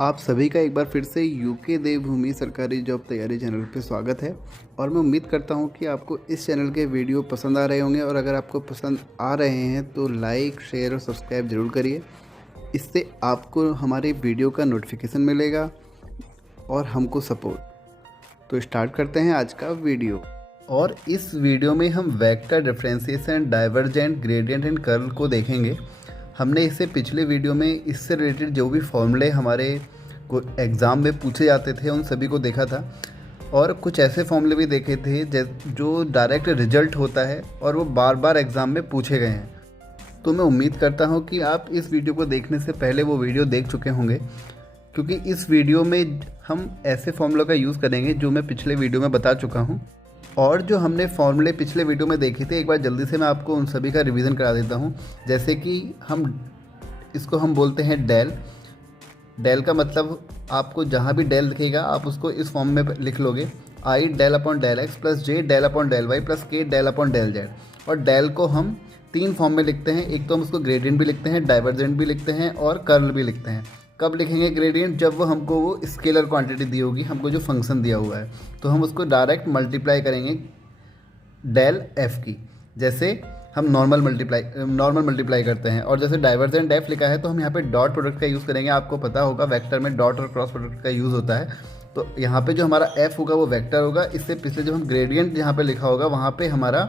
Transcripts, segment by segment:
आप सभी का एक बार फिर से यूके देवभूमि सरकारी जॉब तैयारी चैनल पे स्वागत है। और मैं उम्मीद करता हूँ कि आपको इस चैनल के वीडियो पसंद आ रहे होंगे, और अगर आपको पसंद आ रहे हैं तो लाइक, शेयर और सब्सक्राइब ज़रूर करिए। इससे आपको हमारे वीडियो का नोटिफिकेशन मिलेगा और हमको सपोर्ट। तो स्टार्ट करते हैं आज का वीडियो। और इस वीडियो में हम vector, differentiation, divergent, gradient and curl को देखेंगे। हमने इससे पिछले वीडियो में इससे रिलेटेड जो भी फॉर्मूले हमारे को एग्ज़ाम में पूछे जाते थे उन सभी को देखा था, और कुछ ऐसे फॉर्मूले भी देखे थे जो डायरेक्ट रिजल्ट होता है और वो बार बार एग्ज़ाम में पूछे गए हैं। तो मैं उम्मीद करता हूँ कि आप इस वीडियो को देखने से पहले वो वीडियो देख चुके होंगे, क्योंकि इस वीडियो में हम ऐसे फॉर्मूलों का यूज़ करेंगे जो मैं पिछले वीडियो में बता चुका हूँ। और जो हमने फॉर्मूले पिछले वीडियो में देखे थे, एक बार जल्दी से मैं आपको उन सभी का रिवीजन करा देता हूँ। जैसे कि हम बोलते हैं डेल। डेल का मतलब आपको जहाँ भी डेल दिखेगा आप उसको इस फॉर्म में लिख लोगे, I del upon del X plus J del upon del Y plus K del upon del Z. और डेल को हम 3 फॉर्म में लिखते हैं। एक तो हम उसको ग्रेडियंट भी लिखते हैं, डाइवर्जेंट भी लिखते हैं और कर्ल भी लिखते हैं। कब लिखेंगे ग्रेडियंट? जब वो हमको वो स्केलर क्वांटिटी दी होगी, हमको जो फंक्शन दिया हुआ है, तो हम उसको डायरेक्ट मल्टीप्लाई करेंगे डेल एफ की, जैसे हम नॉर्मल मल्टीप्लाई करते हैं। और जैसे डाइवर्जेंट एफ लिखा है तो हम यहाँ पे डॉट प्रोडक्ट का यूज़ करेंगे। आपको पता होगा वेक्टर में डॉट और क्रॉस प्रोडक्ट का यूज़ होता है। तो यहाँ पे जो हमारा एफ होगा वो वेक्टर होगा। इससे पिछले जो हम ग्रेडियंट जहाँ पे लिखा होगा वहाँ पे हमारा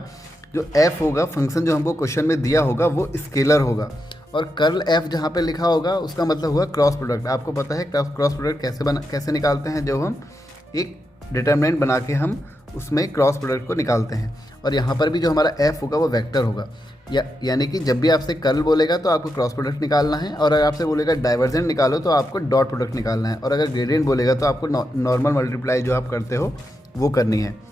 जो एफ होगा, फंक्शन जो हमको क्वेश्चन में दिया होगा, वो स्केलर होगा। और कर्ल एफ जहाँ पे लिखा होगा उसका मतलब होगा क्रॉस प्रोडक्ट। आपको पता है क्रॉस प्रोडक्ट कैसे निकालते हैं? जब हम एक डिटर्मिनेंट बना के हम उसमें क्रॉस प्रोडक्ट को निकालते हैं। और यहाँ पर भी जो हमारा एफ होगा वो वेक्टर होगा। यानी कि जब भी आपसे कर्ल बोलेगा तो आपको क्रॉस प्रोडक्ट निकालना है, और अगर आपसे बोलेगा डाइवर्जेंट निकालो तो आपको डॉट प्रोडक्ट निकालना है, और अगर ग्रेडियंट बोलेगा तो आपको नॉर्मल मल्टीप्लाई जो आप करते हो वो करनी है।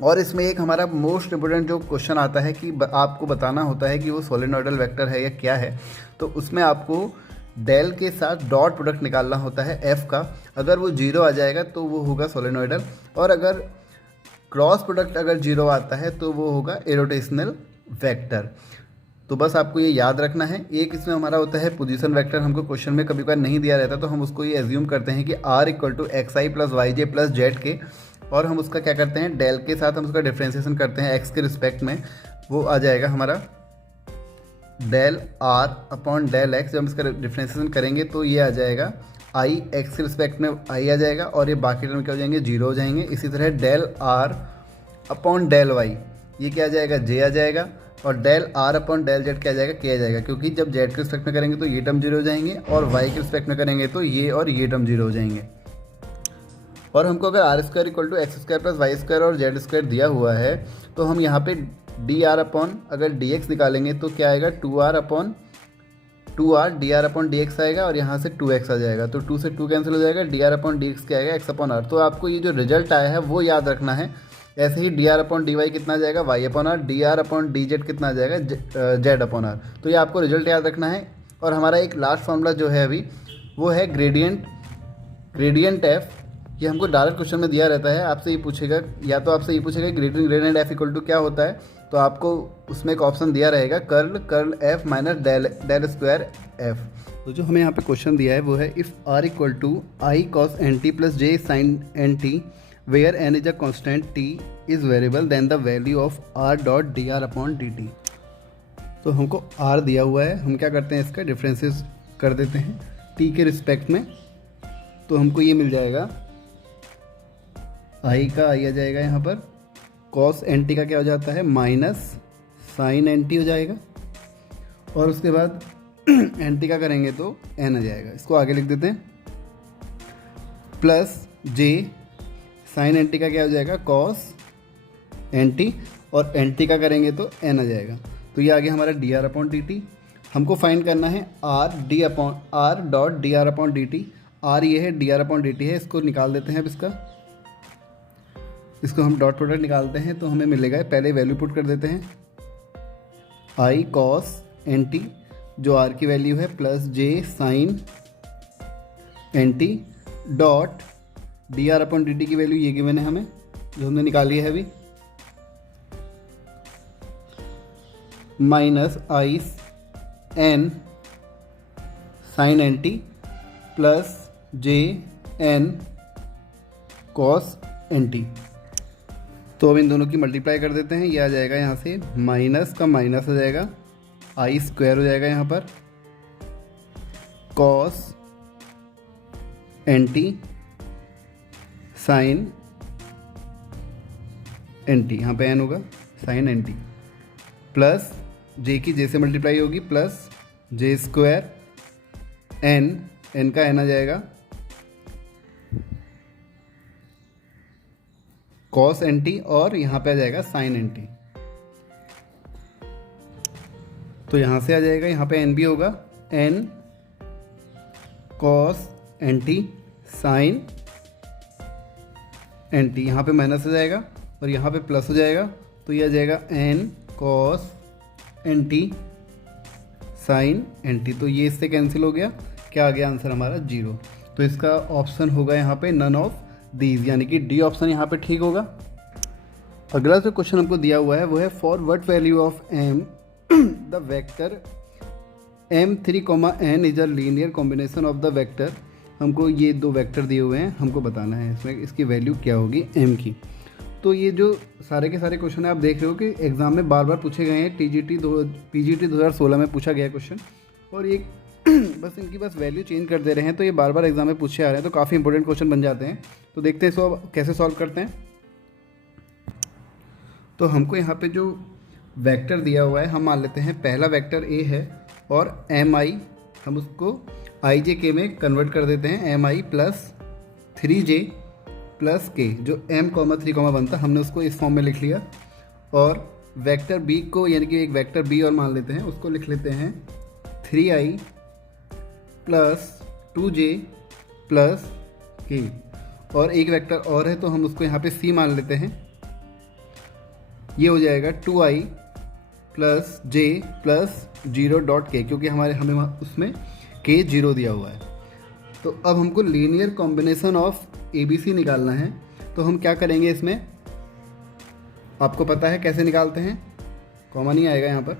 और इसमें एक हमारा मोस्ट इम्पोर्टेंट जो क्वेश्चन आता है कि आपको बताना होता है कि वो सोलेनोइडल वेक्टर है या क्या है। तो उसमें आपको डेल के साथ डॉट प्रोडक्ट निकालना होता है एफ का। अगर वो 0 आ जाएगा तो वो होगा सोलेनोइडल, और अगर क्रॉस प्रोडक्ट अगर 0 आता है तो वो होगा इरोटेशनल वेक्टर। तो बस आपको ये याद रखना है। एक इसमें हमारा होता है पोजीशन वेक्टर। हमको क्वेश्चन में कभी कभार नहीं दिया रहता तो हम उसको ये एज्यूम करते हैं कि r equal to x i plus y j plus z के, और हम उसका क्या करते हैं, डेल के साथ हम उसका डिफ्रेंसिएशन करते हैं एक्स के रिस्पेक्ट में। वो आ जाएगा हमारा del r upon del x. जब हम इसका डिफ्रेंसिएशन करेंगे तो ये आ जाएगा आई, एक्स के रिस्पेक्ट में आई आ जाएगा, और ये बाकी टर्म क्या हो जाएंगे, 0 हो जाएंगे। इसी तरह del r upon del y, ये क्या आ जाएगा, जे आ जाएगा। और del r upon del z क्या आ जाएगा, के आ जाएगा, क्योंकि जब जेड के रिस्पेक्ट में करेंगे तो ये टर्म 0 हो जाएंगे, और वाई के रिस्पेक्ट में करेंगे तो ये और ये टर्म 0 हो जाएंगे। और हमको अगर r square equal to x square plus y square और जेड स्क्वायर दिया हुआ है तो हम यहाँ पे डी आर अपॉन अगर डी एक्स निकालेंगे तो क्या आएगा, 2r upon 2r d are upon d x आएगा, और यहाँ से 2x आ जाएगा। तो 2 से 2 कैंसिल हो जाएगा, D R upon d x क्या आएगा, एक्स अपॉन आर। तो आपको ये जो रिजल्ट आया है वो याद रखना है। ऐसे ही D are upon D Y कितना आ जाएगा, Y upon R. D are upon D Z कितना आ जाएगा, जेड अपॉन आर। तो ये आपको रिजल्ट याद रखना है। और हमारा एक लास्ट फॉर्मूला जो है अभी वो है ग्रेडियंट एफ। ये हमको डायरेक्ट क्वेश्चन में दिया रहता है। आपसे ये पूछेगा, या तो आपसे ये पूछेगा ग्रेडियंट एफ इक्वल टू क्या होता है, तो आपको उसमें एक ऑप्शन दिया रहेगा curl f minus del square f. तो जो हमें यहाँ पे क्वेश्चन दिया है वो है if r equal to i cos N T plus J sine N t where n is a constant t is variable then the value of r dot D R upon D t. तो हमको are दिया हुआ है, हम क्या करते हैं, इसका डिफरेंसेस कर देते हैं टी के रिस्पेक्ट में। तो हमको ये मिल जाएगा, आई का आई आ जाएगा यहाँ पर, कॉस एन टी का क्या हो जाता है, माइनस साइन एन टी हो जाएगा, और उसके बाद एन टी का करेंगे तो एन आ जाएगा। इसको आगे लिख देते हैं, प्लस जे साइन एन टी का क्या हो जाएगा, कॉस एन टी, और एन टी का करेंगे तो एन आ जाएगा। तो ये आ गया हमारा d are upon D t. हमको फाइंड करना है r dot D R upon D t. R ये है, d are upon D t है, इसको निकाल देते हैं। अब इसको हम डॉट प्रोडक्ट निकालते हैं तो हमें मिलेगा, पहले वैल्यू पुट कर देते हैं, आई कॉस एन टी जो आर की वैल्यू है प्लस जे sine N T dot D R upon D T की वैल्यू ये गिवन है हमें, जो हमने निकाली है अभी, minus I N sine N T plus J N cos N T. तो अब इन दोनों की मल्टीप्लाई कर देते हैं। ये आ जाएगा यहाँ से माइनस का माइनस आ जाएगा, आई स्क्वायर हो जाएगा यहाँ पर, cos N t sine N t, यहाँ पे एन होगा sine N T, plus j की जे से मल्टीप्लाई होगी, प्लस जे स्क्वायर एन का एन आ जाएगा, कॉस एन टी, और यहाँ पे आ जाएगा साइन एन टी। तो यहाँ से आ जाएगा, यहाँ पे एन भी होगा, n cos N t sine N t, यहाँ पे माइनस हो जाएगा और यहाँ पे प्लस हो जाएगा। तो ये आ जाएगा n cos N t sine N T. तो ये इससे कैंसिल हो गया। क्या आ गया आंसर हमारा? 0। तो इसका ऑप्शन होगा यहाँ पे नन ऑफ दीज, यानी कि डी ऑप्शन यहाँ पे ठीक होगा। अगला जो क्वेश्चन हमको दिया हुआ है वो है for what value of am the vector m3, n is a linear combination of the vector. हमको ये दो वेक्टर दिए हुए हैं, हमको बताना है इसमें इसकी वैल्यू क्या होगी m की। तो ये जो सारे के सारे क्वेश्चन है आप देख रहे हो कि एग्जाम में बार बार पूछे गए हैं। पीजीटी 2016 में पूछा गया क्वेश्चन, और ये बस इनकी वैल्यू चेंज कर दे रहे हैं, तो ये बार बार एग्जाम में पूछे आ रहे हैं, तो काफ़ी इंपॉर्टेंट क्वेश्चन बन जाते हैं। तो देखते हैं इसको कैसे सॉल्व करते हैं। तो हमको यहाँ पे जो वेक्टर दिया हुआ है हम मान लेते हैं पहला वेक्टर ए है, और एम आई हम उसको आई जे के में कन्वर्ट कर देते हैं। एम आई प्लस 3j प्लस के, जो m, 3, 1 था हमने उसको इस फॉर्म में लिख लिया। और वेक्टर b को, यानी कि एक वेक्टर b और मान लेते हैं, उसको लिख लेते हैं 3i plus 2j plus k। और एक वेक्टर और है तो हम उसको यहाँ पे c मान लेते हैं। ये हो जाएगा 2i plus j plus 0 dot k, क्योंकि हमें उसमें k 0 दिया हुआ है। तो अब हमको लीनियर कॉम्बिनेशन ऑफ ABC निकालना है। तो हम क्या करेंगे, इसमें आपको पता है कैसे निकालते हैं, कॉमन ही आएगा यहाँ पर।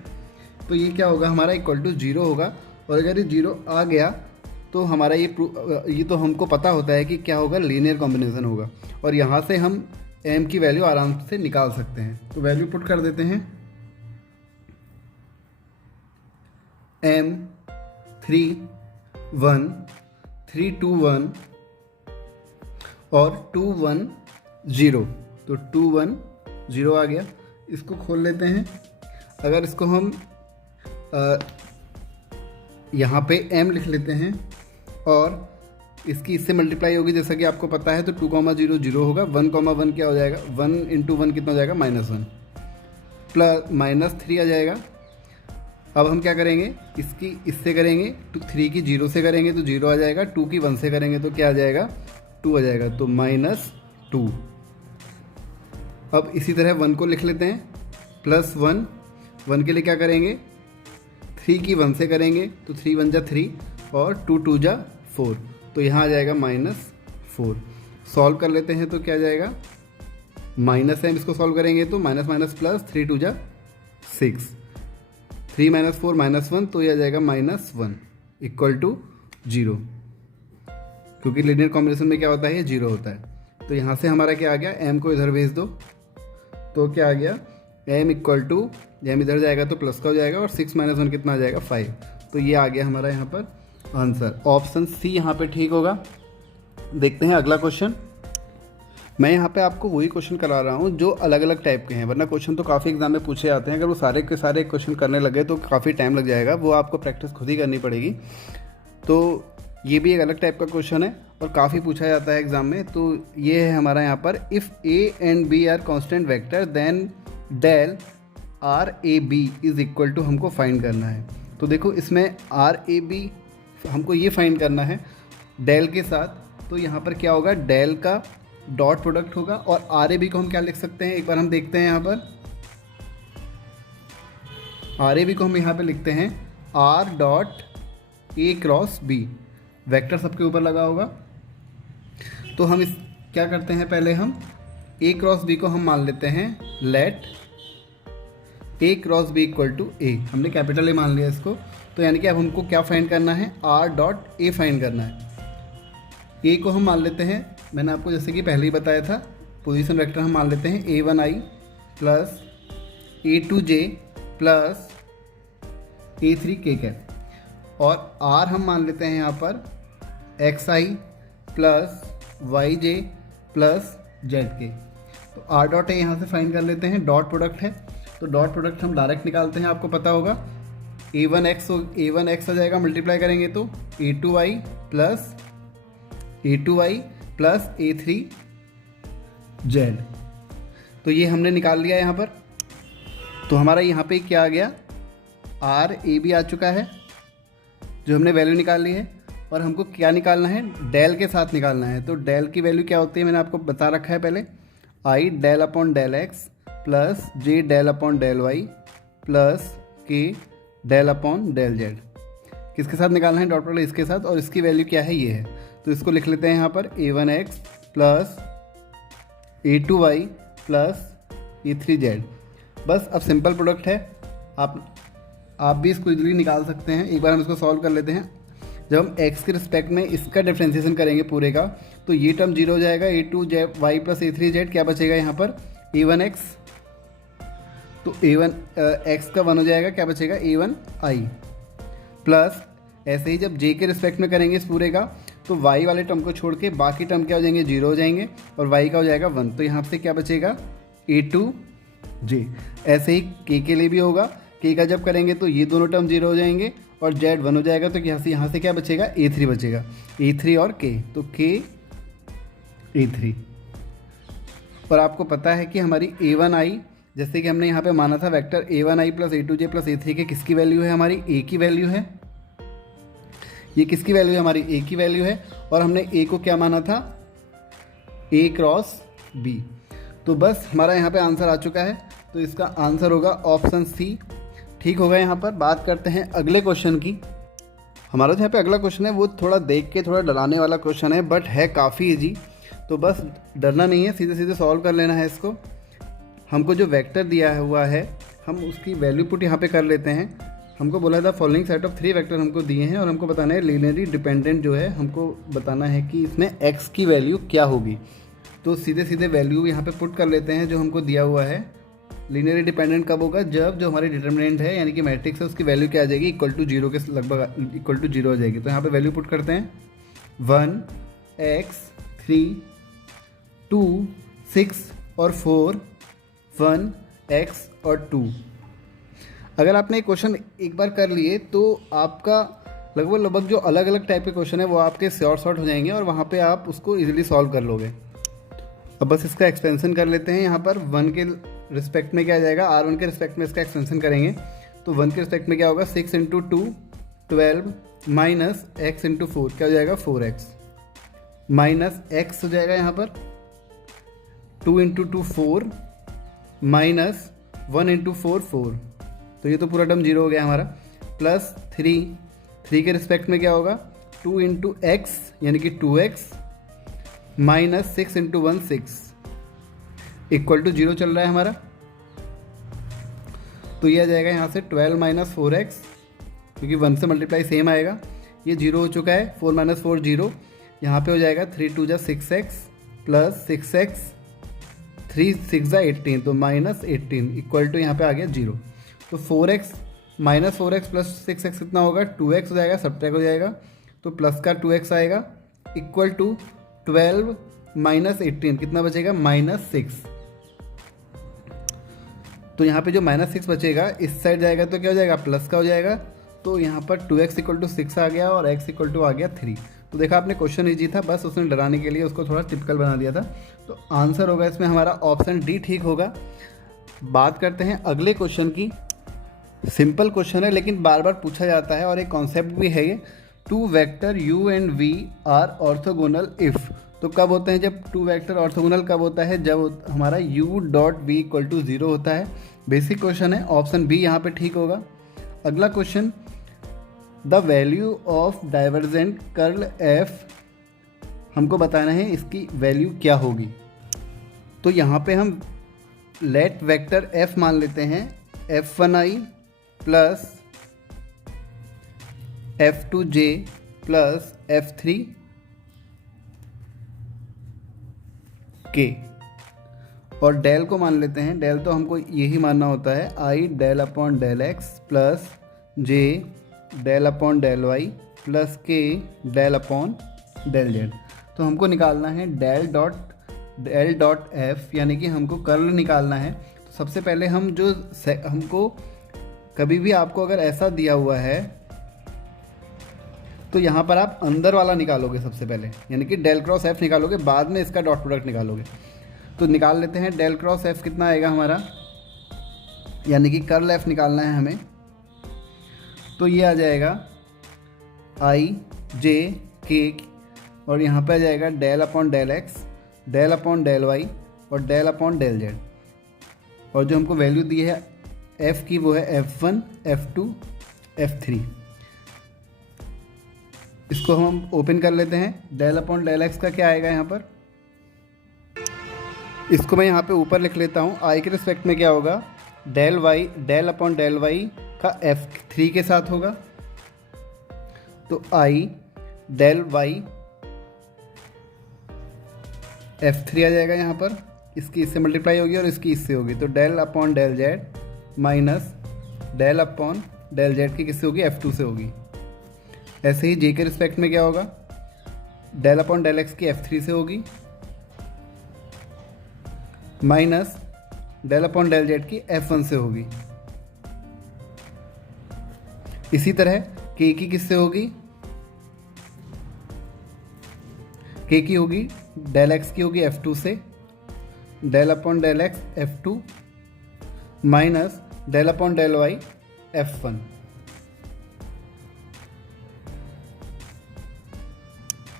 तो ये क्या होगा हमारा, इक्वल टू 0 होगा। और अगर ये 0 आ गया तो हमारा ये तो हमको पता होता है कि क्या होगा, लीनियर कॉम्बिनेशन होगा। और यहाँ से हम m की वैल्यू आराम से निकाल सकते हैं। तो वैल्यू पुट कर देते हैं, m 3 1 3 2 1 और 2 1 0। तो 2 1 0 आ गया। इसको खोल लेते हैं। अगर इसको हम यहाँ पे m लिख लेते हैं और इसकी इससे मल्टीप्लाई होगी, जैसा कि आपको पता है। तो 2, 0 0 होगा। 1, 1 क्या हो जाएगा, 1 × 1 कितना हो जाएगा, -1 प्लस -3 आ जाएगा। अब हम क्या करेंगे, इसकी इससे करेंगे तो 3 की 0 से करेंगे तो 0 आ जाएगा। 2 की 1 से करेंगे तो क्या आ जाएगा, 2 आ जाएगा। तो -2। अब इसी तरह 1 को लिख लेते हैं, +1। 1 के लिए क्या करेंगे, 3 की 1 से करेंगे तो 3 1 जा 3 और 2 2 जा 4। तो यहाँ आ जाएगा -4। सॉल्व कर लेते हैं तो क्या जाएगा, -m। इसको सॉल्व करेंगे तो माइनस माइनस प्लस 3 2 जा 6। 3 - 4 -1, तो यह आ जाएगा -1 इक्वल टू 0, क्योंकि लीनियर कॉम्बिनेशन में क्या होता है, ये 0 होता है। तो यहाँ से हमारा क्या आ गया, m को इधर भेज दो तो क्या आ गया, m इक्वल टू m इधर जाएगा तो प्लस का हो जाएगा और 6 - 1 कितना आ जाएगा, 5। तो ये आ गया हमारा यहाँ पर आंसर। ऑप्शन सी यहाँ पे ठीक होगा। देखते हैं अगला क्वेश्चन। मैं यहाँ पे आपको वही क्वेश्चन करा रहा हूँ जो अलग अलग टाइप के हैं, वरना क्वेश्चन तो काफ़ी एग्जाम में पूछे जाते हैं। अगर वो सारे के सारे क्वेश्चन करने लगे तो काफ़ी टाइम लग जाएगा, वो आपको प्रैक्टिस खुद ही करनी पड़ेगी। तो ये भी एक अलग टाइप का क्वेश्चन है और काफ़ी पूछा जाता है एग्जाम में। तो ये है हमारा यहाँ पर, if a and b are constant vector then del RAB is equal to, हमको फाइंड करना है। तो देखो इसमें RAB हमको ये फाइंड करना है डेल के साथ। तो यहाँ पर क्या होगा, डेल का डॉट प्रोडक्ट होगा। और RAB को हम क्या लिख सकते हैं, एक बार हम देखते हैं। यहाँ पर RAB को हम यहाँ पे लिखते हैं R.A×B। वेक्टर सबके ऊपर लगा होगा। तो हम इस क्या करते हैं, पहले हम A×B को हम मान लेते हैं let A×B equal to A। हमने कैपिटल A मान लिया इसको। तो यानी कि अब हमको क्या फाइंड करना है, R.A फाइंड करना है। ए को हम मान लेते हैं, मैंने आपको जैसे कि पहले ही बताया था, पोजीशन वेक्टर हम मान लेते हैं A1i plus A2j plus A3k cap, और R हम मान लेते हैं यहाँ पर xi plus yj plus zk। तो r डॉट है यहाँ से फाइंड कर लेते हैं, डॉट प्रोडक्ट है तो डॉट प्रोडक्ट हम डायरेक्ट निकालते हैं, आपको पता होगा a1x आ जाएगा, मल्टीप्लाई करेंगे तो a2y प्लस a3z। तो ये हमने निकाल लिया यहाँ पर। तो हमारा यहाँ पे क्या आ गया, आर ए भी आ चुका है जो हमने वैल्यू निकाल ली है, और हमको क्या निकालना है, डेल के साथ निकालना है। तो डेल की वैल्यू क्या होती है मैंने आपको बता रखा है पहले, I del upon del X plus J del upon del Y plus K del upon del Z. किसके साथ निकालना है, डॉट प्रोडक्ट इसके साथ, और इसकी वैल्यू क्या है, ये है। तो इसको लिख लेते हैं यहाँ पर a1x plus a2y plus a3z। बस अब सिंपल प्रोडक्ट है, आप भी इसको इजीली निकाल सकते हैं। एक बार हम इसको सॉल्व कर लेते हैं। जब हम x के रिस्पेक्ट में इसका डिफ्रेंसिएशन करेंगे पूरे का, तो ये टर्म जीरो हो जाएगा, a2y प्लस a3z, क्या बचेगा यहाँ पर a1x, तो x का 1 हो जाएगा, क्या बचेगा a1i प्लस, ऐसे ही जब j के रिस्पेक्ट में करेंगे इस पूरे का, तो y वाले टर्म को छोड़ के बाकी टर्म क्या हो जाएंगे, 0 हो जाएंगे, और y का हो जाएगा 1। तो यहाँ से क्या बचेगा a2j। ऐसे ही k के लिए भी होगा, k का जब करेंगे तो ये दोनों टर्म 0 हो जाएंगे और z 1 हो जाएगा, तो यहाँ से क्या बचेगा, a3 बचेगा, a3 और k, तो k a3। और आपको पता है कि हमारी a1i, जैसे कि हमने यहाँ पे माना था vector a1i plus a2j plus a3 के, किसकी वैल्यू है, हमारी a की वैल्यू है। ये किसकी वैल्यू है, हमारी a की वैल्यू है, और हमने a को क्या माना था, a क्रॉस b। तो बस हमारा यहाँ पे आंसर आ चुका है। तो इसका आंसर होगा ऑप्शन सी, ठीक होगा। यहाँ पर बात करते हैं अगले क्वेश्चन की। हमारा जो यहाँ पे अगला क्वेश्चन है वो थोड़ा देख के थोड़ा डराने वाला क्वेश्चन है, बट है काफ़ी ईजी। तो बस डरना नहीं है, सीधे सीधे सॉल्व कर लेना है इसको। हमको जो वेक्टर दिया हुआ है हम उसकी वैल्यू पुट यहाँ पे कर लेते हैं। हमको बोला था फॉलोइंग सेट ऑफ 3 वेक्टर हमको दिए हैं, और हमको बताना है लीनियरली डिपेंडेंट जो है, हमको बताना है कि इसमें x की वैल्यू क्या होगी। तो सीधे सीधे वैल्यू यहाँ पे पुट कर लेते हैं जो हमको दिया हुआ है। लीनियरली डिपेंडेंट कब होगा, जब जो हमारी डिटर्मिनेंट है यानी कि मैट्रिक्स है उसकी वैल्यू क्या आ जाएगी, इक्वल टू 0 के लगभग इक्वल टू 0 हो जाएगी। तो यहाँ पे वैल्यू पुट करते हैं 1x 3 2 6 और 4 1x और 2। अगर आपने एक क्वेश्चन एक बार कर लिए तो आपका लगभग जो अलग अलग टाइप के क्वेश्चन है वो आपके शॉर्ट हो जाएंगे, और वहाँ पे आप उसको इजीली सॉल्व कर लोगे। अब बस इसका एक्सपेंशन कर लेते हैं। यहाँ पर 1 के रिस्पेक्ट में क्या आ जाएगा, R1 के रिस्पेक्ट में इसका एक्सपेंशन करेंगे तो 1 के रिस्पेक्ट में क्या होगा, 6 इंटू 2 12 माइनस x इंटू 4 क्या हो जाएगा, 4x माइनस x हो जाएगा यहाँ पर 2 इंटू 2 4 माइनस 1 इंटू 4 4। तो ये तो पूरा टर्म 0 हो गया हमारा, प्लस 3 के रिस्पेक्ट में क्या होगा, 2 इंटू एक्स यानी कि 2x minus 6 into 1 6 equal to 0 चल रहा है हमारा। तो ये आ जाएगा यहाँ से 12 माइनस 4x, क्योंकि 1 से मल्टीप्लाई सेम आएगा। ये 0 हो चुका है, 4 माइनस 4 0। यहाँ पे हो जाएगा 3 2 6x प्लस 6x 3 6 18, तो माइनस 18 इक्वल टू यहाँ पे आ गया 0। तो 4x minus 4x plus 6x कितना होगा, 2x हो जाएगा, सब्ट्रैक्ट हो जाएगा, तो प्लस का 2x आएगा इक्वल टू 12 माइनस 18 कितना बचेगा, माइनस 6। तो यहाँ पे जो माइनस 6 बचेगा इस साइड जाएगा तो क्या हो जाएगा, प्लस का हो जाएगा। तो यहाँ पर 2x इक्वल टू 6 आ गया और x इक्वल टू आ गया 3। तो देखा आपने क्वेश्चन ईजी था, बस उसने डराने के लिए उसको थोड़ा टिपिकल बना दिया था। तो आंसर होगा इसमें हमारा ऑप्शन डी ठीक होगा। बात करते हैं अगले क्वेश्चन की। सिंपल क्वेश्चन है लेकिन बार बार पूछा जाता है और एक कॉन्सेप्ट भी है ये। 2 vector u and v are orthogonal if. तो कब होते हैं जब 2 वेक्टर ऑर्थोगोनल कब होता है, जब हमारा u dot v equal to 0 होता है। बेसिक क्वेश्चन है, ऑप्शन बी यहाँ पे ठीक होगा। अगला question, the value of divergent curl f, हमको बताना है इसकी वैल्यू क्या होगी। तो यहाँ पे हम लेट वेक्टर f मान लेते हैं, f1i plus f2j plus f3 के, और डेल को मान लेते हैं, डेल तो हमको यही मानना होता है I del upon del X plus J del upon del Y plus K del upon del Z. तो हमको निकालना है डेल डॉट एफ, यानी कि हमको कर्ल निकालना है। तो सबसे पहले हम जो हमको कभी भी आपको अगर ऐसा दिया हुआ है तो यहाँ पर आप अंदर वाला निकालोगे सबसे पहले, यानी कि डेल क्रॉस एफ निकालोगे, बाद में इसका डॉट प्रोडक्ट निकालोगे। तो निकाल लेते हैं डेल क्रॉस एफ कितना आएगा हमारा, यानी कि कर्ल एफ निकालना है हमें। तो ये आ जाएगा आई जे के, और यहाँ पे आ जाएगा del upon del x, del upon del y और डेल अपॉन डेल जेड। और जो हमको वैल्यू दी है एफ़ की वो है F1, F2, F3। इसको हम ओपन कर लेते हैं। डेल अपॉन डेल एक्स का क्या आएगा यहाँ पर, इसको मैं यहाँ पे ऊपर लिख लेता हूँ। आई के रिस्पेक्ट में क्या होगा, del y del upon del y का F3 के साथ होगा। तो आई डेल वाई F3 आ जाएगा यहाँ पर, इसकी इससे मल्टीप्लाई होगी और इसकी इससे होगी। तो del upon del z minus del upon del z की किससे होगी, F2 से होगी। ऐसे ही जे के रिस्पेक्ट में क्या होगा, डेल अपॉन डेल एक्स की F3 से होगी minus del upon del z की F1 से होगी। इसी तरह के की किससे होगी, के की होगी डेल एक्स की होगी F2 से, del upon del x F2 minus del upon del y F1।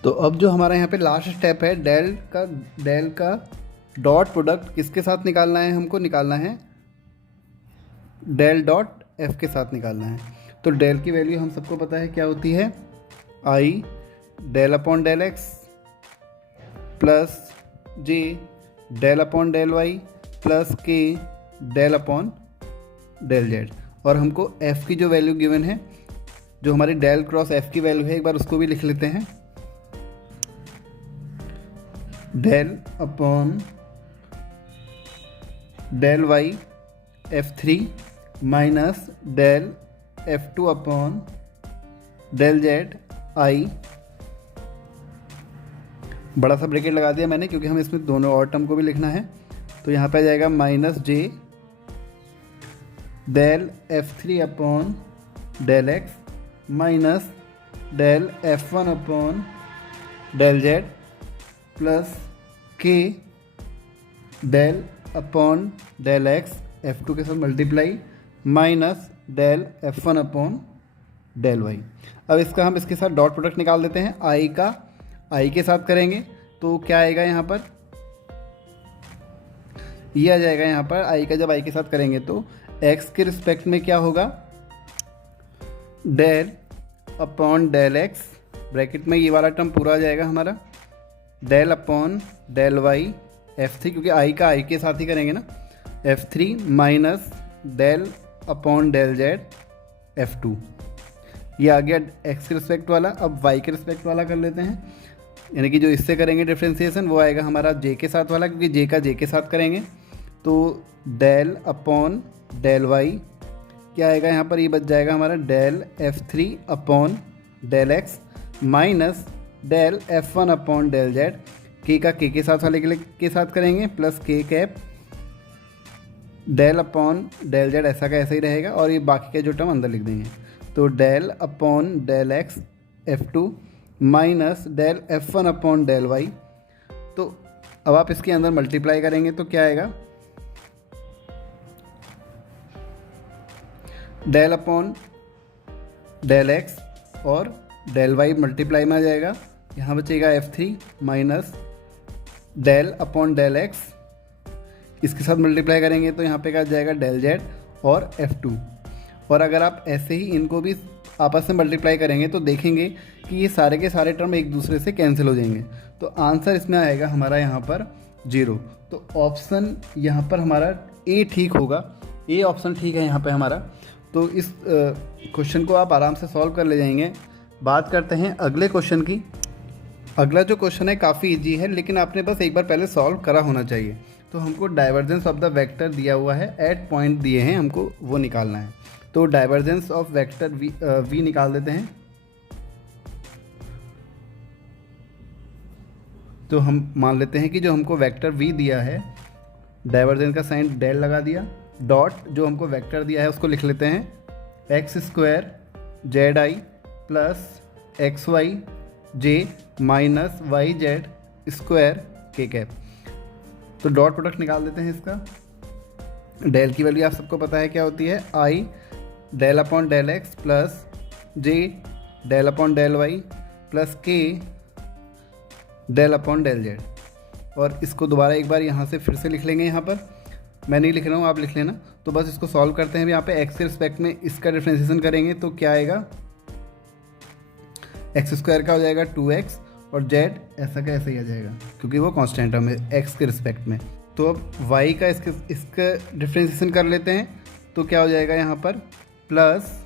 तो अब जो हमारा यहाँ पे लास्ट स्टेप है, डेल का डॉट प्रोडक्ट किसके साथ निकालना है, हमको निकालना है डेल डॉट एफ के साथ निकालना है। तो डेल की वैल्यू हम सबको पता है क्या होती है, I del upon del X plus J del upon del Y plus K del upon del Z. और हमको एफ़ की जो वैल्यू गिवन है, जो हमारी डेल क्रॉस एफ़ की वैल्यू है, एक बार उसको भी लिख लेते हैं। Del upon del y F3 minus del F2 upon del z i, बड़ा सा ब्रैकेट लगा दिया मैंने क्योंकि हम इसमें दोनों और टर्म को भी लिखना है। तो यहाँ पे आ जाएगा minus J del F3 upon del x minus del F1 upon del Z plus K del upon del x F2 के साथ multiply minus del F1 upon del Y. अब इसका हम इसके साथ डॉट प्रोडक्ट निकाल देते हैं। आई का आई के साथ करेंगे तो क्या आएगा यहाँ पर, ये आ जाएगा यहाँ पर। आई का जब आई के साथ करेंगे तो एक्स के रिस्पेक्ट में क्या होगा, del upon del x, bracket में ये वाला टर्म पूरा आ जाएगा हमारा, del upon del y F3, क्योंकि आई का आई के साथ ही करेंगे ना, F3 minus del upon del z F2। ये आ गया एक्स के रिस्पेक्ट वाला। अब वाई के रिस्पेक्ट वाला कर लेते हैं, यानी कि जो इससे करेंगे डिफ्रेंसिएशन वो आएगा हमारा जे के साथ वाला, क्योंकि जे का जे के साथ करेंगे। तो डेल अपॉन डेल वाई क्या आएगा यहाँ पर, ये बच जाएगा हमारा del F3 upon del x minus del F1 upon del z. के का के साथ वाले के साथ करेंगे plus k cap del upon del z, ऐसा का ऐसा ही रहेगा। और ये बाकी के जो टर्म अंदर लिख देंगे। तो del upon del x F2 minus del F1 upon del y. तो अब आप इसके अंदर मल्टीप्लाई करेंगे तो क्या आएगा, डेल अपॉन डेल एक्स और डेल वाई मल्टीप्लाई में आ जाएगा। यहाँ बचेगा F3 minus del upon del x, इसके साथ मल्टीप्लाई करेंगे तो यहाँ पे आ जाएगा डेल जेड और F2। और अगर आप ऐसे ही इनको भी आपस में मल्टीप्लाई करेंगे तो देखेंगे कि ये सारे के सारे टर्म एक दूसरे से कैंसिल हो जाएंगे। तो आंसर इसमें आएगा हमारा यहाँ पर 0। तो ऑप्शन यहाँ पर हमारा ए ठीक होगा, ए ऑप्शन ठीक है यहाँ पे हमारा। तो इस क्वेश्चन को आप आराम से सॉल्व कर ले जाएंगे। बात करते हैं अगले क्वेश्चन की। अगला जो क्वेश्चन है काफ़ी इजी है, लेकिन आपने बस एक बार पहले सॉल्व करा होना चाहिए। तो हमको डाइवर्जेंस ऑफ द वेक्टर दिया हुआ है, एट पॉइंट दिए हैं, हमको वो निकालना है। तो डाइवर्जेंस ऑफ वेक्टर वी निकाल देते हैं। तो हम मान लेते हैं कि जो हमको वेक्टर वी दिया है, डाइवर्जेंस का साइन डेल लगा दिया, डॉट जो हमको वेक्टर दिया है उसको लिख लेते हैं एक्स स्क्वायर जेड आई plus x y j minus y z square k cap. तो डॉट प्रोडक्ट निकाल देते हैं इसका। डेल की वैल्यू आप सबको पता है क्या होती है, I del upon del X plus J del upon del Y plus K del upon del Z. और इसको दोबारा एक बार यहाँ से फिर से लिख लेंगे। यहाँ पर मैं नहीं लिख रहा हूँ, आप लिख लेना। तो बस इसको सॉल्व करते हैं। यहाँ पे एक्स के रिस्पेक्ट में इसका डिफ्रेंशिएशन करेंगे तो क्या आएगा, एक्स स्क्वायर का हो जाएगा 2x और जेड ऐसा का ऐसा ही आ जाएगा क्योंकि वो कांस्टेंट टर्म है एक्स के रिस्पेक्ट में। तो अब y का इसका डिफ्रेंशिएशन कर लेते हैं तो क्या हो जाएगा यहाँ पर, plus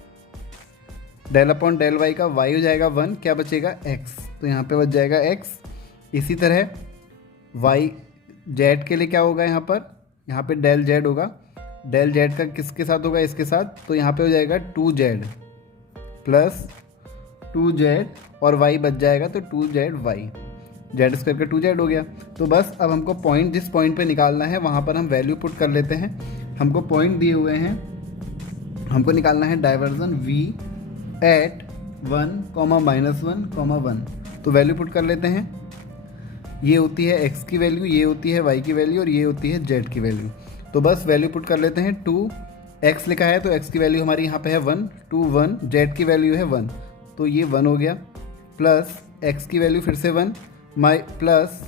del upon del y का y हो जाएगा 1, क्या बचेगा x, तो यहाँ पे बच जाएगा x। इसी तरह y जेड के लिए क्या होगा, यहाँ पे डेल जेड होगा। डेल जेड का किसके साथ होगा, इसके साथ, तो यहाँ पे हो जाएगा 2z प्लस 2z और y बच जाएगा तो 2zy, जेड स्क्वायर का 2z हो गया। तो बस अब हमको पॉइंट, जिस पॉइंट पे निकालना है वहाँ पर हम वैल्यू पुट कर लेते हैं। हमको पॉइंट दिए हुए हैं, हमको निकालना है डाइवर्जन v एट 1, -1, 1। तो वैल्यू पुट कर लेते हैं। ये होती है x की वैल्यू, ये होती है y की वैल्यू और ये होती है z की वैल्यू। तो बस वैल्यू पुट कर लेते हैं। 2x लिखा है तो x की वैल्यू हमारी यहाँ पे है 1, 2 1, z की वैल्यू है 1, तो ये 1 हो गया, प्लस x की वैल्यू फिर से 1, प्लस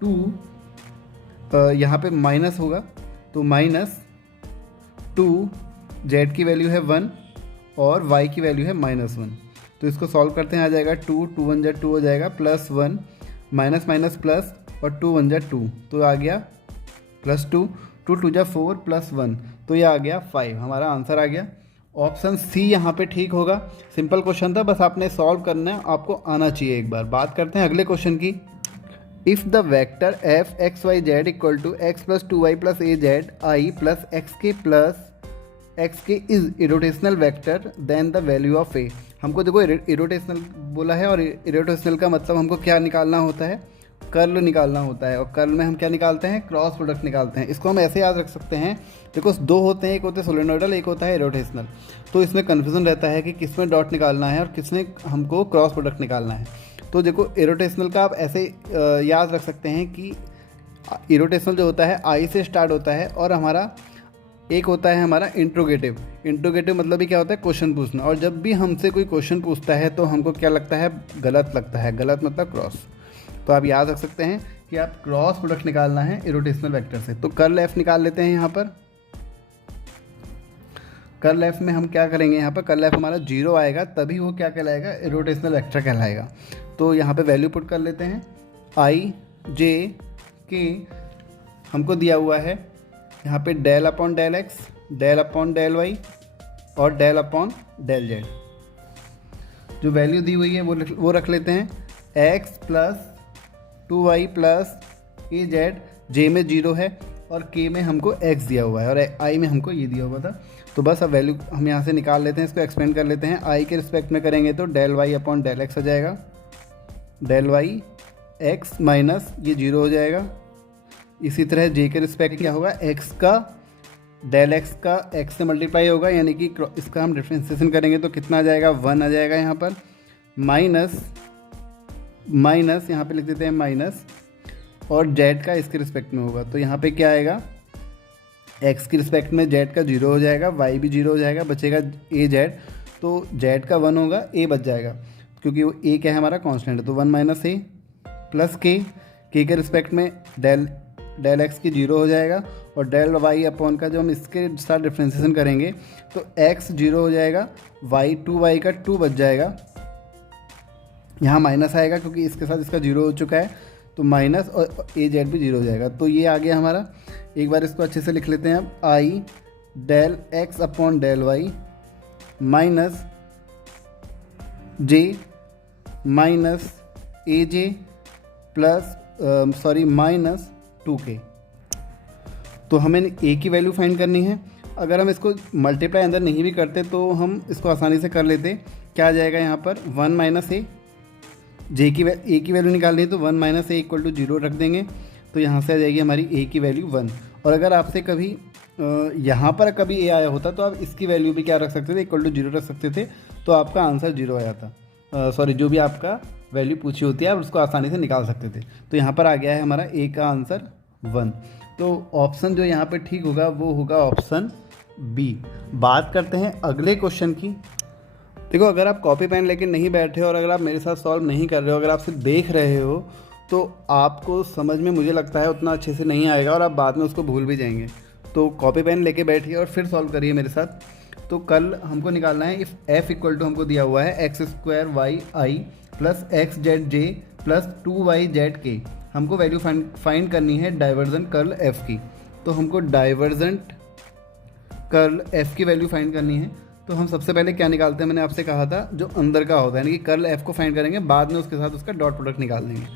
2 यहाँ पे माइनस होगा तो -2, z की वैल्यू है 1 और y की वैल्यू है -1। तो इसको सॉल्व करते हैं, आ जाएगा 2, 2 1 2 हो जाएगा, प्लस 1 माइनस माइनस प्लस और 2 1 2, तो आ गया प्लस 2, 2 2 4 प्लस 1, तो ये आ गया 5। हमारा आंसर आ गया ऑप्शन सी यहाँ पे ठीक होगा। सिंपल क्वेश्चन था, बस आपने सॉल्व करना है, आपको आना चाहिए एक बार। बात करते हैं अगले क्वेश्चन की। If the vector F X Y Z equal to X plus 2y plus A Z I plus X K is irrotational vector then the value of A. हमको देखो इरोटेशनल बोला है और इरोटेशनल का मतलब हमको क्या निकालना होता है, कर्ल निकालना होता है। और कर्ल में हम क्या निकालते हैं, क्रॉस प्रोडक्ट निकालते हैं। इसको हम ऐसे याद रख सकते हैं, देखो दो होते हैं, एक होता है सोलेनोइडल, एक होता है इरोटेशनल। तो इसमें कन्फ्यूजन रहता है कि किस में डॉट निकालना है और किसमें हमको क्रॉस प्रोडक्ट निकालना है। तो देखो इरोटेशनल का आप ऐसे याद रख सकते हैं कि इरोटेशनल जो होता है आई से स्टार्ट होता है और हमारा एक होता है हमारा इंट्रोगेटिव। इंट्रोगेटिव मतलब ही क्या होता है, क्वेश्चन पूछना। और जब भी हमसे कोई क्वेश्चन पूछता है तो हमको क्या लगता है, गलत लगता है। गलत मतलब क्रॉस। तो आप याद रख सकते हैं कि आप क्रॉस प्रोडक्ट निकालना है इरोटेशनल वेक्टर से। तो कर्ल एफ निकाल लेते हैं। यहाँ पर कर्ल एफ में हम क्या करेंगे, यहाँ पर कर्ल एफ हमारा 0 आएगा, तभी वो क्या कहलाएगा, इरोटेशनल वेक्टर कहलाएगा। तो यहाँ पे वैल्यू पुट कर लेते हैं। आई जे के हमको दिया हुआ है यहाँ पे del upon del x, del upon del y और डेल अपॉन डेल जेड। जो वैल्यू दी हुई है वो रख लेते हैं। एक्स प्लस 2y प्लस ए जेड, जे में 0 है और के में हमको x दिया हुआ है और आई में हमको ये दिया हुआ था। तो बस अब वैल्यू हम यहाँ से निकाल लेते हैं, इसको एक्सपेंड कर लेते हैं। आई के रिस्पेक्ट में करेंगे तो del Y upon del X आ जाएगा, डेल वाई एक्स माइनस ये 0 हो जाएगा। इसी तरह जे के रिस्पेक्ट क्या होगा, एक्स का डेल एक्स का एक्स से मल्टीप्लाई होगा, यानी कि इसका हम डिफ्रेंशिएशन करेंगे तो कितना आ जाएगा, 1 आ जाएगा यहाँ पर, माइनस यहाँ पे लिख देते हैं माइनस, और जेड का इसके रिस्पेक्ट में होगा। तो यहाँ पे क्या आएगा, एक्स के रिस्पेक्ट में जेड का 0 हो जाएगा, वाई भी 0 हो जाएगा, बचेगा ए जेड। तो जेड का 1 होगा, ए बच जाएगा क्योंकि वो ए क्या है हमारा कांस्टेंट है। तो 1 माइनस ए प्लस के के रिस्पेक्ट में डेल एक्स की 0 हो जाएगा और डेल वाई अपॉन का जो हम इसके साथ डिफ्रेंशिएशन करेंगे तो एक्स 0 हो जाएगा, वाई 2y का 2 बच जाएगा। यहाँ माइनस आएगा क्योंकि इसके साथ इसका 0 हो चुका है, तो माइनस और ए जेड भी 0 हो जाएगा। तो ये आ गया हमारा। एक बार इसको अच्छे से लिख लेते हैं अब, I del x upon del Y minus J minus A J plus minus 2k। तो हमें ए की वैल्यू फाइंड करनी है। अगर हम इसको मल्टीप्लाई अंदर नहीं भी करते तो हम इसको आसानी से कर लेते। क्या आ जाएगा यहाँ पर 1 माइनस ए, ए की वैल्यू निकालनी है तो 1 माइनस ए इक्वल टू 0 रख देंगे। तो यहाँ से आ जाएगी हमारी ए की वैल्यू 1। और अगर आपसे कभी यहाँ पर कभी ए आया होता तो आप इसकी वैल्यू भी क्या रख सकते थे, इक्वल टू 0 रख सकते थे, तो आपका आंसर 0 आया था। जो भी आपका वैल्यू पूछी होती है आप उसको आसानी से निकाल सकते थे। तो यहाँ पर आ गया है हमारा ए का आंसर 1। तो ऑप्शन जो यहाँ पे ठीक होगा वो होगा ऑप्शन बी। बात करते हैं अगले क्वेश्चन की। देखो, अगर आप कॉपी पेन लेके नहीं बैठे हो और अगर आप मेरे साथ सॉल्व नहीं कर रहे हो, अगर आप सिर्फ देख रहे हो तो आपको समझ में मुझे लगता है उतना अच्छे से नहीं आएगा और आप बाद में उसको भूल भी जाएंगे। तो कॉपी पेन लेके बैठिए और फिर सॉल्व करिए मेरे साथ। तो कल हमको निकालना है इफ़ एफ इक्वल टू हमको दिया हुआ है एक्स स्क्वायर वाई आई plus x Z J plus 2y Z के। हमको वैल्यू फाइंड करनी है डाइवर्जेंट कर्ल एफ की। तो हमको डाइवर्जेंट कर्ल एफ की वैल्यू फाइंड करनी है। तो हम सबसे पहले क्या निकालते हैं, मैंने आपसे कहा था जो अंदर का होता है, यानी कि कर्ल एफ को फाइंड करेंगे, बाद में उसके साथ उसका डॉट प्रोडक्ट निकाल देंगे।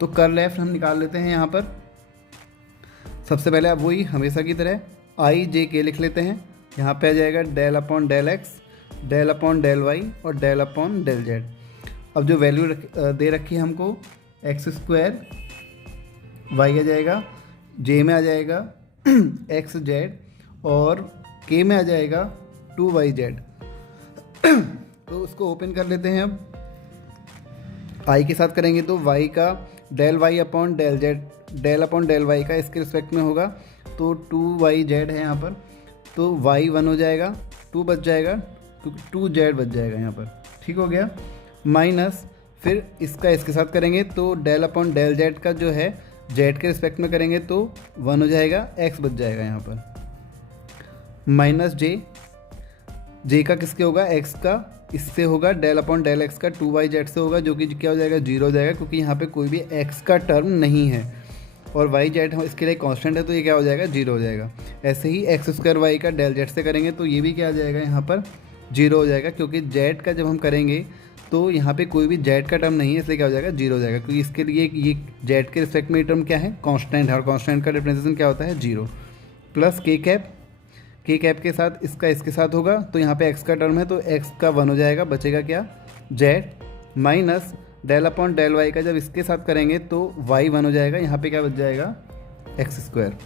तो कर्ल एफ हम निकाल लेते हैं यहाँ पर। सबसे पहले आप वही हमेशा की तरह आई जे के लिख लेते हैं। यहाँ पे आ जाएगा del upon del x, del upon del y और डेल अपॉन डेल जेड। अब जो वैल्यू दे रखी है हमको, एक्स स्क्वायर वाई आ जाएगा, जे में आ जाएगा एक्स जेड और के में आ जाएगा 2y जेड। तो उसको ओपन कर लेते हैं। अब आई के साथ करेंगे तो y का del Y upon del z, del upon del y का इसके रिस्पेक्ट में होगा। तो 2y जेड है यहाँ पर, तो y 1 हो जाएगा, 2 बच जाएगा क्योंकि 2 जेड बच जाएगा यहाँ पर। ठीक हो गया। माइनस फिर इसका इसके साथ करेंगे तो डेल अपॉन डेल जेड का जो है जेड के रिस्पेक्ट में करेंगे तो 1 हो जाएगा, x बच जाएगा यहाँ पर। माइनस जे का किसके होगा, x का, इससे होगा डेल अपॉन डेल एक्स का 2y जेड से होगा, जो कि क्या हो जाएगा 0 हो जाएगा क्योंकि यहाँ पे कोई भी x का टर्म नहीं है और y जेड इसके लिए कांस्टेंट है तो ये क्या हो जाएगा 0 हो जाएगा। ऐसे ही एक्स स्क्वायर वाई का डेल जेड से करेंगे तो ये भी क्या आ जाएगा यहाँ पर 0 हो जाएगा क्योंकि जेड का जब हम करेंगे तो यहाँ पे कोई भी जेड का टर्म नहीं है, इसलिए क्या हो जाएगा 0 हो जाएगा क्योंकि इसके लिए ये जेड के रिस्पेक्ट में ये टर्म क्या है, कांस्टेंट है और कांस्टेंट का रिप्रेजेंटेशन क्या होता है 0। प्लस के कैप के साथ इसका इसके साथ होगा तो यहाँ पे x का टर्म है तो x का 1 हो जाएगा, बचेगा क्या z। Minus del upon del y का जब इसके साथ करेंगे तो y 1 हो जाएगा, यहाँ पे क्या बच जाएगा एक्स स्क्वायर।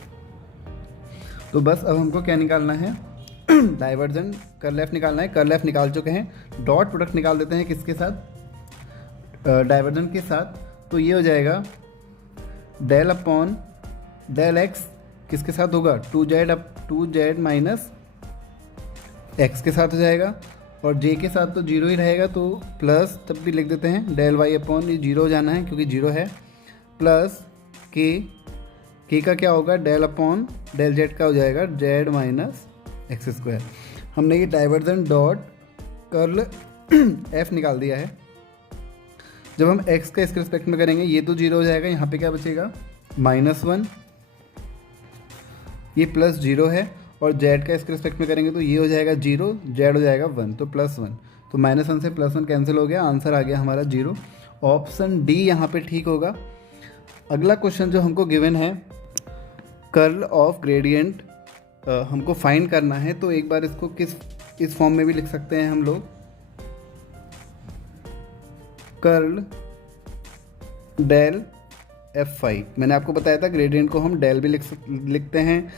तो बस अब हमको क्या निकालना है, डाइवर्जेंट कर्ल एफ निकालना है। कर्ल एफ निकाल चुके हैं, डॉट प्रोडक्ट निकाल देते हैं किसके साथ, डाइवर्जेंट के साथ। तो ये हो जाएगा डेल अपॉन डेल एक्स किसके साथ होगा, 2z माइनस एक्स के साथ हो जाएगा और j के साथ तो 0 ही रहेगा तो प्लस तब भी लिख देते हैं डेल वाई अपॉन ये 0 हो जाना है क्योंकि 0 है, प्लस के का क्या होगा डेल अपॉन डेल जेड का हो जाएगा z माइनस एक्स स्क्वायर। हमने ये डाइवर्जेंट डॉट कर्ल एफ निकाल दिया है। जब हम x का इसके रिस्पेक्ट में करेंगे ये तो 0 हो जाएगा, यहाँ पे क्या बचेगा -1, ये प्लस 0 है और z का इसके रिस्पेक्ट में करेंगे तो ये हो जाएगा 0, z हो जाएगा 1 तो +1। तो -1 से +1 कैंसिल हो गया, आंसर आ गया हमारा 0। ऑप्शन डी यहाँ पे ठीक होगा। अगला क्वेश्चन जो हमको गिवन है कर्ल ऑफ ग्रेडियंट हमको फाइंड करना है। तो एक बार इसको इस फॉर्म में भी लिख सकते हैं हम लोग, कर्ल डेल f5। मैंने आपको बताया था ग्रेडियंट को हम डेल भी लिखते हैं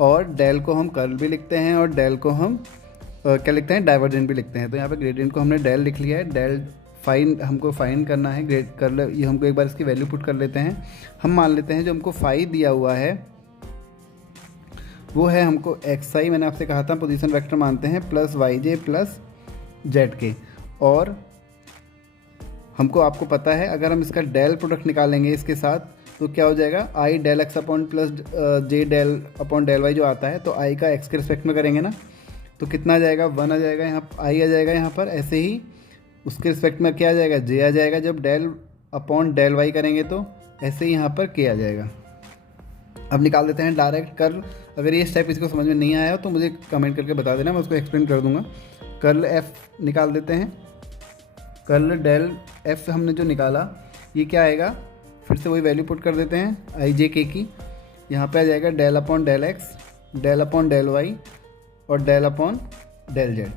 और डेल को हम कर्ल भी लिखते हैं और डेल को हम क्या लिखते हैं, डाइवर्जेंट भी लिखते हैं। तो यहाँ पे ग्रेडियंट को हमने डेल लिख लिया है, डेल हमको फाइंड करना है कर्ल। ये हमको एक बार इसकी वैल्यू पुट कर लेते हैं। हम मान लेते हैं जो हमको फाई दिया हुआ है वो है हमको xi, मैंने आपसे कहा था पोजीशन वेक्टर मानते हैं, प्लस yj प्लस zk। और हमको आपको पता है अगर हम इसका डेल प्रोडक्ट निकालेंगे इसके साथ तो क्या हो जाएगा, i del x upon plus j del upon del y जो आता है, तो i का x के रिस्पेक्ट में करेंगे ना तो कितना आ जाएगा 1 आ जाएगा, यहाँ i आ जाएगा यहाँ पर। ऐसे ही उसके रिस्पेक्ट में क्या आ जाएगा j आ जाएगा जब डेल अपॉन डेल वाई करेंगे तो ऐसे ही यहाँ पर k आ जाएगा। अब निकाल देते हैं डायरेक्ट कर्ल। अगर ये स्टेप किसी को समझ में नहीं आया हो तो मुझे कमेंट करके बता देना, मैं उसको एक्सप्लेन कर दूंगा। कर्ल एफ निकाल देते हैं। कर्ल डेल एफ हमने जो निकाला ये क्या आएगा, फिर से वही वैल्यू पुट कर देते हैं आई जे के की। यहाँ पे आ जाएगा del upon del x, del upon del y और डेल अपॉन डेल जेड।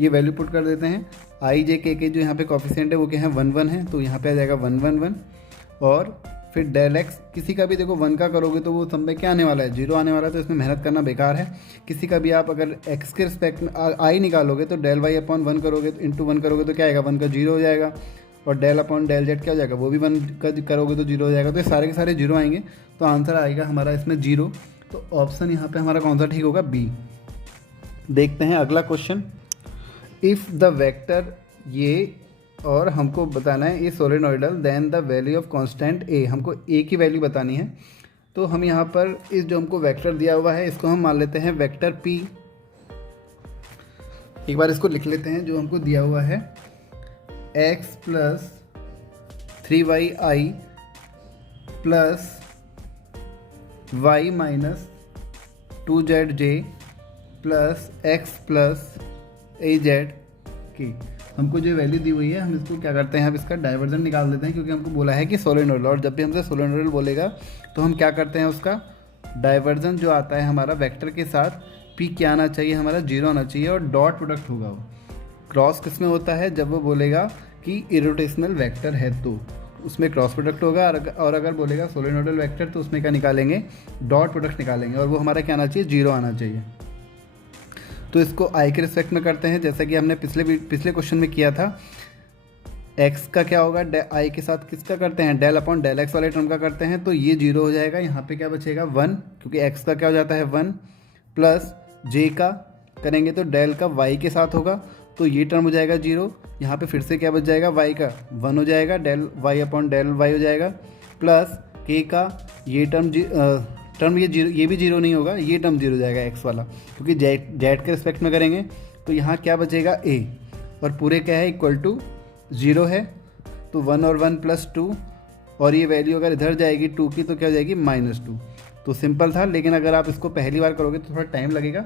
ये वैल्यू पुट कर देते हैं। आई जे के जो यहाँ पे कॉफिशिएंट है वो क्या है 1 1 है, तो यहाँ पे आ जाएगा 1 1 1। और फिर डेल एक्स, किसी का भी देखो 1 का करोगे तो वो सब में क्या आने वाला है 0 आने वाला है, तो इसमें मेहनत करना बेकार है। किसी का भी आप अगर एक्स के रिस्पेक्ट में आई निकालोगे तो डेल वाई अपॉन 1 करोगे तो इंटू 1 करोगे तो क्या आएगा 1 का 0 हो जाएगा। और डेल अपॉन डेल जेड क्या हो जाएगा, वो भी 1 का करोगे तो 0 हो जाएगा। तो ये सारे के सारे 0 आएंगे, तो आंसर आएगा हमारा इसमें 0। तो ऑप्शन यहाँ पे हमारा कौन सा ठीक होगा, बी। देखते हैं अगला क्वेश्चन। इफ़ द वेक्टर ये, और हमको बताना है A solenoidal then the value of constant A, हमको ए की वैल्यू बतानी है। तो हम यहाँ पर इस जो हमको वेक्टर दिया हुआ है इसको हम मान लेते हैं वेक्टर पी। एक बार इसको लिख लेते हैं जो हमको दिया हुआ है, एक्स प्लस 3y आई प्लस वाई माइनस 2z जे प्लस एक्स प्लस ए जेड की। हमको जो वैल्यू दी हुई है हम इसको क्या करते हैं, अब इसका डाइवर्जन निकाल देते हैं, क्योंकि हमको बोला है कि सोलेनोइडल, और जब भी हमसे सोलेनोइडल बोलेगा तो हम क्या करते हैं, उसका डाइवर्जन जो आता है हमारा वेक्टर के साथ पी क्या आना चाहिए, हमारा 0 आना चाहिए और डॉट प्रोडक्ट होगा। वो क्रॉस किस में होता है, जब वो बोलेगा कि इरोटेशनल वेक्टर है तो उसमें क्रॉस प्रोडक्ट होगा, और अगर बोलेगा सोलेनोइडल वेक्टर तो उसमें क्या निकालेंगे, डॉट प्रोडक्ट निकालेंगे, और वो हमारा क्या आना चाहिए, 0 आना चाहिए। तो इसको आई के रिस्पेक्ट में करते हैं, जैसा कि हमने पिछले क्वेश्चन में किया था। एक्स का क्या होगा, आई के साथ किसका करते हैं, डेल अपॉन डेल एक्स वाले टर्म का करते हैं, तो ये 0 हो जाएगा। यहाँ पे क्या बचेगा 1, क्योंकि एक्स का क्या हो जाता है 1, प्लस जे का करेंगे तो डेल का वाई के साथ होगा, तो ये टर्म हो जाएगा 0। यहाँ पे फिर से क्या बच जाएगा, वाई का 1 हो जाएगा, del Y upon del y हो जाएगा, प्लस के का ये टर्म ये भी 0 नहीं होगा, ये टर्म 0 हो जाएगा एक्स वाला, क्योंकि जेड के रिस्पेक्ट में करेंगे। तो यहाँ क्या बचेगा ए, और पूरे क्या है इक्वल टू 0 है, तो 1 और 1 प्लस 2, और ये वैल्यू अगर इधर जाएगी 2 की तो क्या हो जाएगी -2। तो सिंपल था, लेकिन अगर आप इसको पहली बार करोगे तो थोड़ा टाइम लगेगा।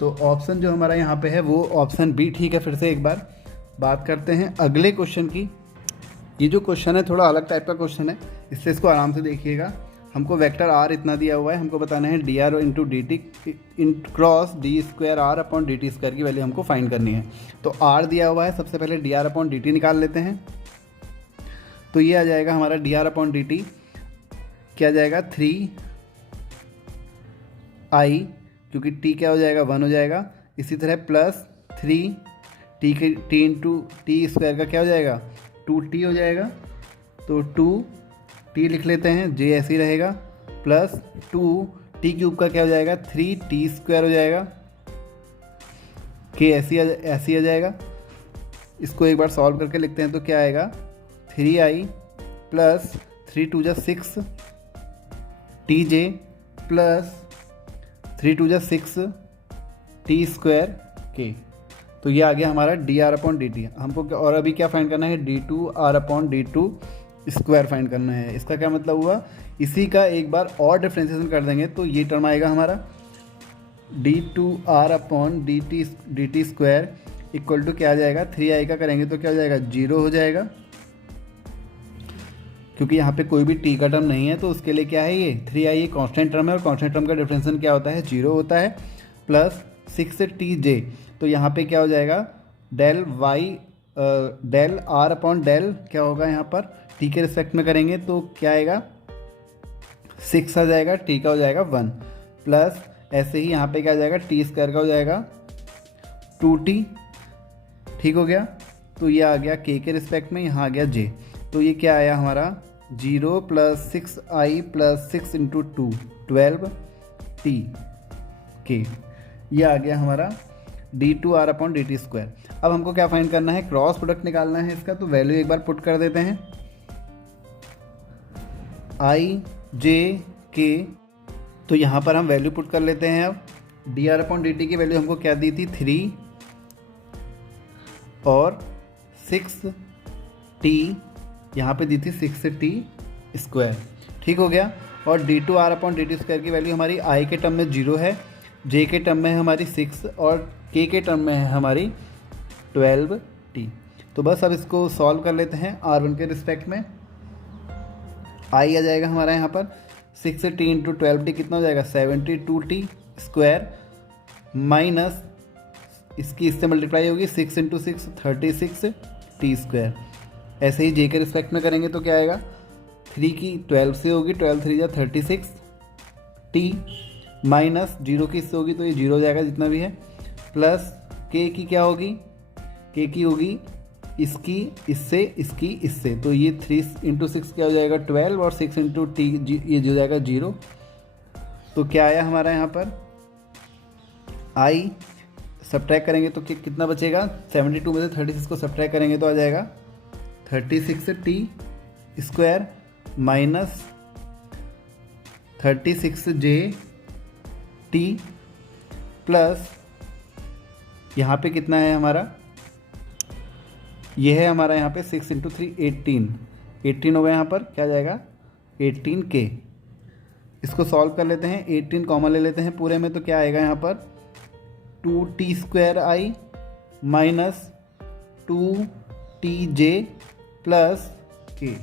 तो ऑप्शन जो हमारा यहाँ पे है वो ऑप्शन बी ठीक है। फिर से एक बार बात करते हैं अगले क्वेश्चन की। ये जो क्वेश्चन है थोड़ा अलग टाइप का क्वेश्चन है, इससे इसको आराम से देखिएगा। हमको वेक्टर आर इतना दिया हुआ है, हमको बताना है d r into d t in cross d square r upon D t square की वैल्यू हमको फाइंड करनी है। तो आर दिया हुआ है, सबसे पहले d are upon D t निकाल लेते हैं। तो ये आ जाएगा हमारा d are upon D t क्या जाएगा 3 आई, क्योंकि टी क्या हो जाएगा 1 हो जाएगा। इसी तरह plus 3 T into T square का क्या हो जाएगा 2t हो जाएगा, तो 2t लिख लेते हैं, जे ऐसे ही रहेगा, प्लस 2t क्यूब का क्या हो जाएगा 3t स्क्वायर हो जाएगा, के ऐसी आ जाएगा। इसको एक बार सॉल्व करके लिखते हैं तो क्या आएगा 3i प्लस 3 2 6 tj प्लस 3 2 6 t स्क्वायर के। तो ये आ गया हमारा d are upon D t. हमको और अभी क्या फाइंड करना है, d two r upon d two square find करना है। इसका क्या मतलब हुआ, इसी का एक बार और डिफ्रेंशिएशन कर देंगे तो ये टर्म आएगा हमारा d two r upon D t square equal to क्या आ जाएगा 3i का करेंगे तो क्या हो जाएगा 0 हो जाएगा, क्योंकि यहाँ पे कोई भी t का टर्म नहीं है। तो उसके लिए क्या है ये 3i ये कॉन्स्टेंट टर्म है, और कॉन्स्टेंट टर्म का डिफ्रेंशिएशन क्या होता है 0 होता है, प्लस 6tj। तो यहाँ पे क्या हो जाएगा डेल आर अपॉन डेल क्या होगा, यहाँ पर टी के रिस्पेक्ट में करेंगे तो क्या आएगा 6 आ जाएगा, टी का हो जाएगा 1, प्लस ऐसे ही यहाँ पे क्या आ जाएगा टी स्क्वायर का हो जाएगा 2t, ठीक हो गया। तो ये आ गया के रिस्पेक्ट में, यहाँ आ गया j। तो ये क्या आया हमारा 0 plus 6i plus 6 into 2 12t के। ये आ गया हमारा d two r upon D t square. अब हमको क्या फाइंड करना है, क्रॉस प्रोडक्ट निकालना है इसका। तो वैल्यू एक बार पुट कर देते हैं आई जे के। तो यहाँ पर हम वैल्यू पुट कर लेते हैं। अब D R upon D T की वैल्यू हमको क्या दी थी 3 और 6t, यहाँ पे दी थी 6t स्क्वायर, ठीक हो गया। और d two r upon D t square की वैल्यू हमारी आई के टर्म में 0 है, जे के टर्म में है हमारी 6 और के टर्म में है हमारी 12t। तो बस अब इसको सॉल्व कर लेते हैं R1 के रिस्पेक्ट में। आई आ जाएगा हमारा यहाँ पर 6t इंटू 12t कितना हो जाएगा 72t स्क्वायर, माइनस इसकी इससे मल्टीप्लाई होगी 6 इंटू 6 36t स्क्वायर। ऐसे ही जे के रिस्पेक्ट में करेंगे तो क्या आएगा 3 की 12 से होगी, 12 3 जा 36t माइनस 0 की इससे होगी तो ये 0 हो जाएगा जितना भी है, प्लस के की क्या होगी, के की होगी इसकी इससे इसकी इससे, तो ये 3 इंटू 6 क्या हो जाएगा 12 और 6 इंटू टी ये हो जाएगा 0। तो क्या आया हमारा यहाँ पर आई सब्ट्रैक्ट करेंगे तो कितना बचेगा 72 में से 36 को सब्ट्रैक्ट करेंगे तो आ जाएगा 36t square minus 36j t plus यहाँ पे कितना है हमारा, ये है हमारा यहाँ पे 6 इंटू 3 18 हो गया। यहाँ पर क्या जाएगा 18k। इसको सॉल्व कर लेते हैं, 18 कॉमन ले लेते हैं पूरे में तो क्या आएगा यहाँ पर 2t स्क्वायर आई माइनस 2tj प्लस k।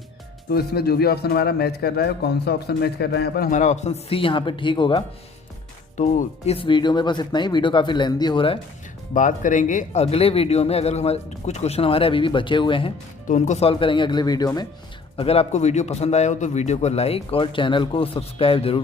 तो इसमें जो भी ऑप्शन हमारा मैच कर रहा है, कौन सा ऑप्शन मैच कर रहा है यहाँ पर, हमारा ऑप्शन सी यहाँ पे ठीक होगा। तो इस वीडियो में बस इतना ही, वीडियो काफ़ी लेंदी हो रहा है। बात करेंगे अगले वीडियो में, अगर हमारे कुछ क्वेश्चन हमारे अभी भी बचे हुए हैं तो उनको सॉल्व करेंगे अगले वीडियो में। अगर आपको वीडियो पसंद आया हो तो वीडियो को लाइक और चैनल को सब्सक्राइब जरूर